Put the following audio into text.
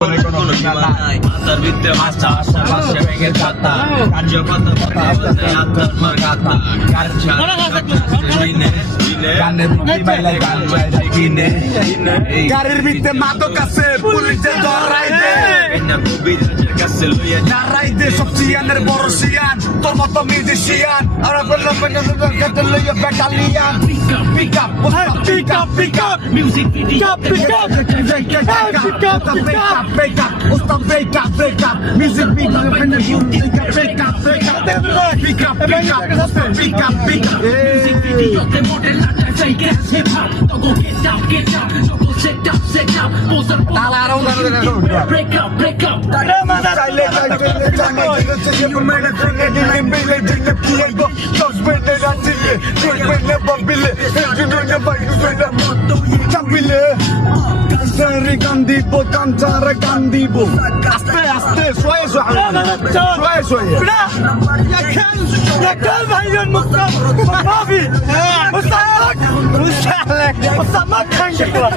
কোনো সীমা নাই মাথার ভিতরে মাস্টার আশেপাশে ব্যাগের খাতা কার্য কত কথা বলতে আত্মার মার গাতা গাড়ির ভিতরে মাদক আছে পুলিশে ধরাই দে নারাই দে সব সিয়ানের বড় সিয়ান তোর মতো মিউজিশিয়ান আমরা বললাম লইয়া battalion pick up pick up music video পিক আপ ওস্তাদ break up music video break up pick up Music video te model la fake ass hip hop. Don't go get down, don't go set up. Pose up, break up. আস্তে আস্তে শোয়ে শোয়ে يا كلب هي المصطفى ما في مستعلك كان شكله